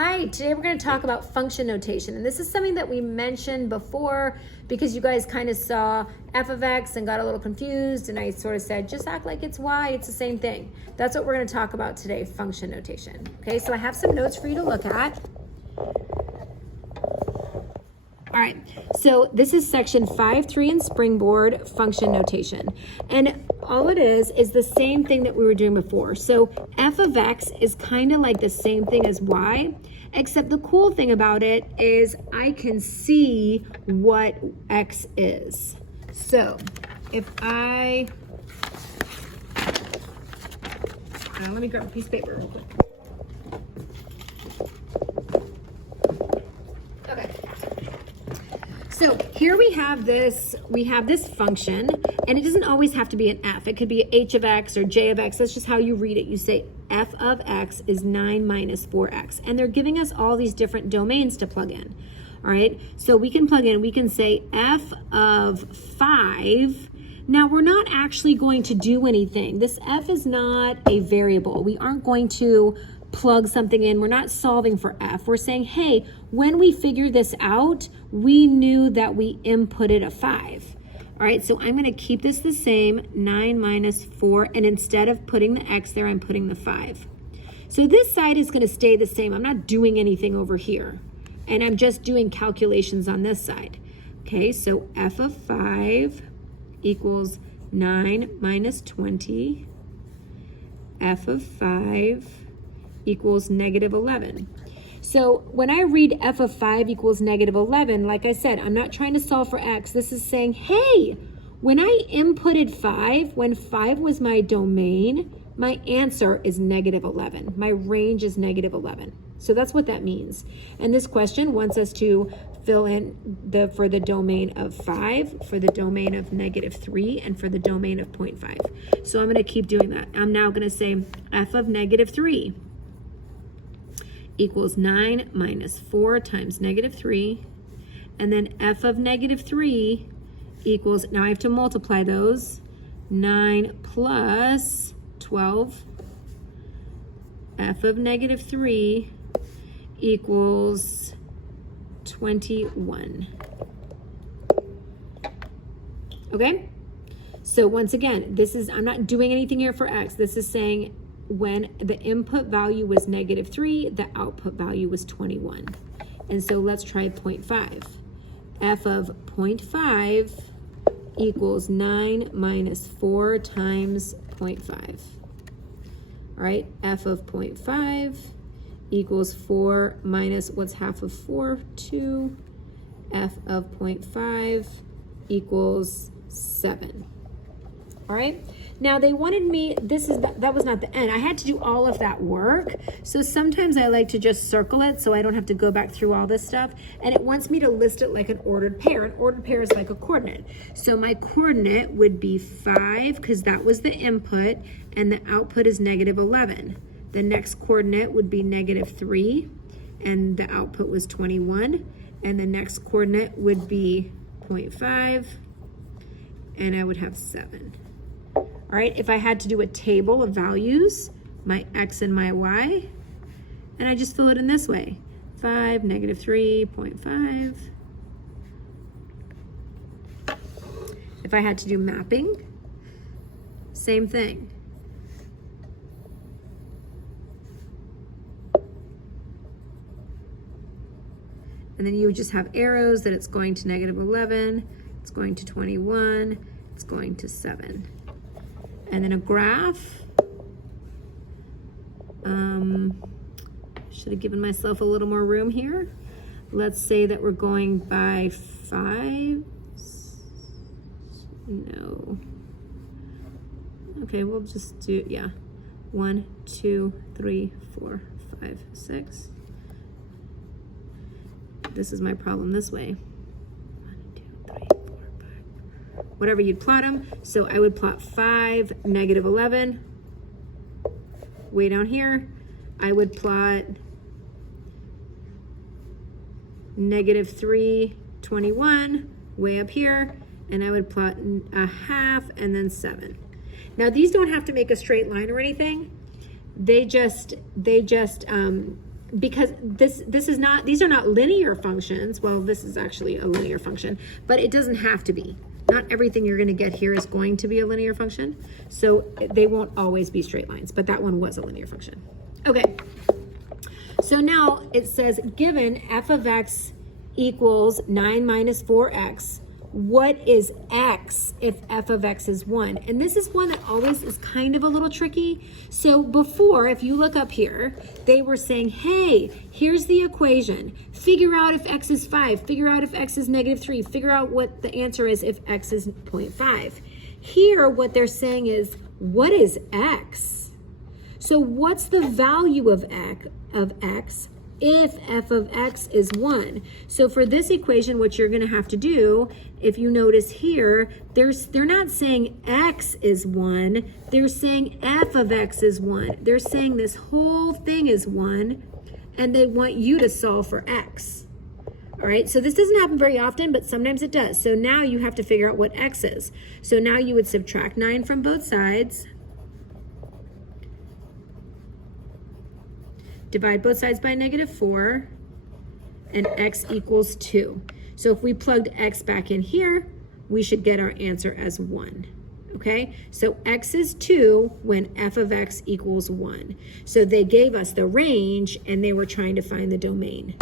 Hi, today we're going to talk about function notation, and this is something that we mentioned before because you guys kind of saw f of x and got a little confused, and I sort of said, just act like it's y, it's the same thing. That's what we're going to talk about today, function notation. Okay, so I have some notes for you to look at. All right, so this is section 5.3 in Springboard, function notation. And all it is the same thing that we were doing before. So f of x is kind of like the same thing as y, except the cool thing about it is I can see what x is. So if let me grab a piece of paper real quick. So here we have this function, and it doesn't always have to be an f. It could be h of x or j of x. That's just how you read it. You say f of x is 9 minus 4x. And they're giving us all these different domains to plug in. All right, so we can plug in, we can say f of 5. Now we're not actually going to do anything. This f is not a variable. We aren't going to plug something in. We're not solving for f. We're saying, hey, when we figure this out, we knew that we inputted a 5. All right, so I'm going to keep this the same, 9 minus 4, and instead of putting the x there, I'm putting the 5. So this side is going to stay the same. I'm not doing anything over here, and I'm just doing calculations on this side. Okay, so f of 5 equals 9 minus 20. F of 5 equals negative 11. So when I read f of 5 equals negative 11, like I said, I'm not trying to solve for x. This is saying, hey, when I inputted 5, when 5 was my domain, my answer is negative 11. My range is negative 11. So that's what that means. And this question wants us to fill in for the domain of 5, for the domain of negative 3, and for the domain of 0.5. So I'm going to keep doing that. I'm now going to say f of negative 3 equals 9 minus 4 times negative 3, and then f of negative 3 equals, now I have to multiply those, 9 plus 12, f of negative 3 equals 21. Okay? So once again, this is, I'm not doing anything here for x. This is saying when the input value was negative 3, the output value was 21. And so let's try 0.5. F of 0.5 equals 9 minus 4 times 0.5. All right, f of 0.5 equals 4 minus, what's half of 4? 2. F of 0.5 equals 7. All right, now they wanted me, that was not the end. I had to do all of that work. So sometimes I like to just circle it so I don't have to go back through all this stuff. And it wants me to list it like an ordered pair. An ordered pair is like a coordinate. So my coordinate would be 5 because that was the input, and the output is negative 11. The next coordinate would be negative 3, and the output was 21. And the next coordinate would be 0.5, and I would have 7. All right, if I had to do a table of values, my x and my y, and I just fill it in this way. 5, negative 3, 0.5. If I had to do mapping, same thing. And then you would just have arrows that it's going to negative 11, it's going to 21, it's going to 7. And then a graph. Should have given myself a little more room here. Let's say that we're going by 5. No. Okay, we'll just do, yeah. 1, 2, 3, 4, 5, 6. This is my problem this way. 1, 2, 3, 4, 5. Whatever you'd plot them. So I would plot 5, negative 11. Way down here, I would plot negative 3, 21, way up here, and I would plot a half and then 7. Now these don't have to make a straight line or anything. They just because this is not, these are not linear functions. Well, this is actually a linear function, but it doesn't have to be. Not everything you're going to get here is going to be a linear function. So they won't always be straight lines, but that one was a linear function. Okay. So now it says, given f of x equals 9 minus 4x, what is x if f of x is 1? And this is one that always is kind of a little tricky. So before, if you look up here, they were saying, hey, here's the equation. Figure out if x is 5. Figure out if x is negative 3. Figure out what the answer is if x is 0.5. Here, what they're saying is, what is x? So what's the value of x if f of x is 1? So for this equation, what you're going to have to do, if you notice here, they're not saying x is 1, they're saying f of x is 1. They're saying this whole thing is 1, and they want you to solve for x. All right, so this doesn't happen very often, but sometimes it does. So now you have to figure out what x is. So now you would subtract 9 from both sides. Divide both sides by -4, and x equals 2. So if we plugged x back in here, we should get our answer as 1. Okay, so x is 2 when f of x equals 1. So they gave us the range, and they were trying to find the domain.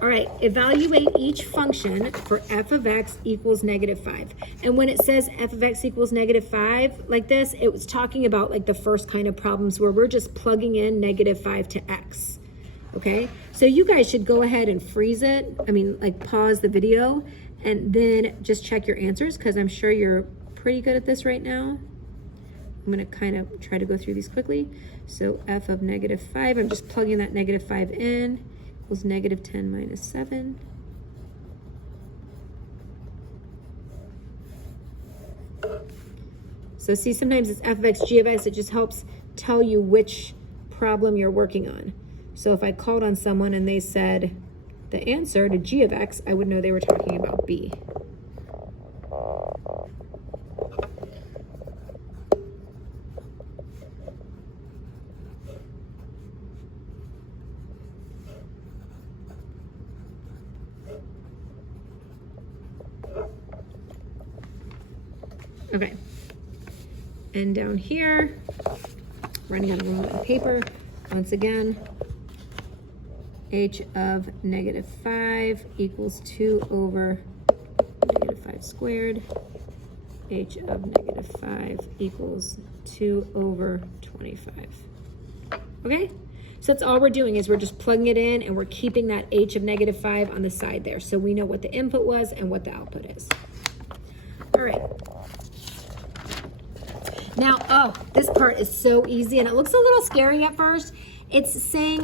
All right, evaluate each function for f of x equals -5. And when it says f of x equals -5 like this, it was talking about like the first kind of problems where we're just plugging in -5 to x. Okay, so you guys should go ahead and freeze it. I mean, like pause the video and then just check your answers, because I'm sure you're pretty good at this right now. I'm going to kind of try to go through these quickly. So f of -5, I'm just plugging that -5 in. Was -10 minus 7. So see, sometimes it's f of x, g of x. It just helps tell you which problem you're working on. So if I called on someone and they said the answer to g of x, I would know they were talking about b. Okay, and down here, running out of room on paper, once again, h of -5 equals 2 over -5 squared. H of -5 equals 2 over 25. Okay, so that's all we're doing, is we're just plugging it in, and we're keeping that h of -5 on the side there, so we know what the input was and what the output is. All right. Now, oh, this part is so easy, and it looks a little scary at first. It's saying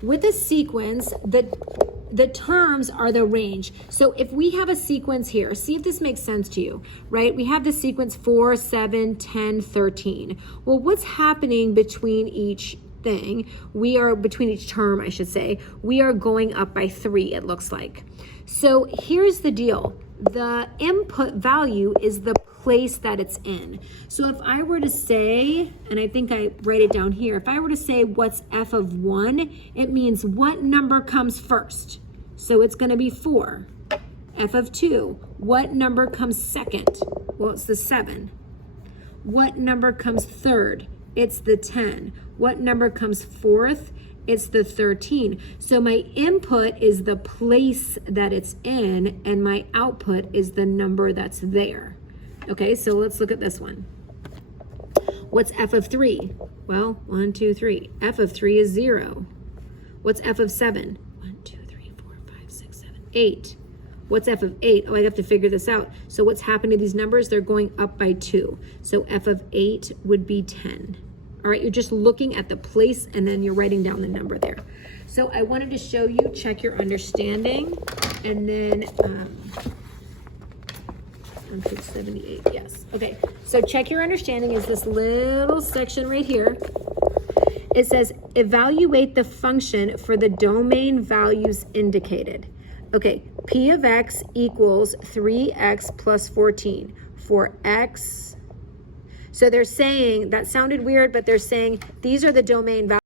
with a sequence, the terms are the range. So if we have a sequence here, see if this makes sense to you, right? We have the sequence 4, 7, 10, 13. Well, what's happening between each thing? Between each term, I should say, we are going up by 3, it looks like. So here's the deal. The input value is the place that it's in. So if I were to say, and I think I write it down here, if I were to say what's f of 1, it means what number comes first. So it's going to be 4. F of 2, what number comes second? Well, it's the 7. What number comes third? It's the 10. What number comes fourth? It's the 13. So my input is the place that it's in, and my output is the number that's there. Okay, so let's look at this one. What's f of 3? Well, 1, 2, 3. F of 3 is 0. What's f of 7? 1, 2, 3, 4, 5, 6, 7, 8. What's f of 8? Oh, I have to figure this out. So what's happening to these numbers? They're going up by 2. So f of 8 would be 10. All right, you're just looking at the place, and then you're writing down the number there. So I wanted to show you, check your understanding, and then on page 78, yes. Okay, so check your understanding is this little section right here. It says, evaluate the function for the domain values indicated. Okay, p of x equals 3x plus 14 for x. So they're saying, that sounded weird, but they're saying these are the domain values.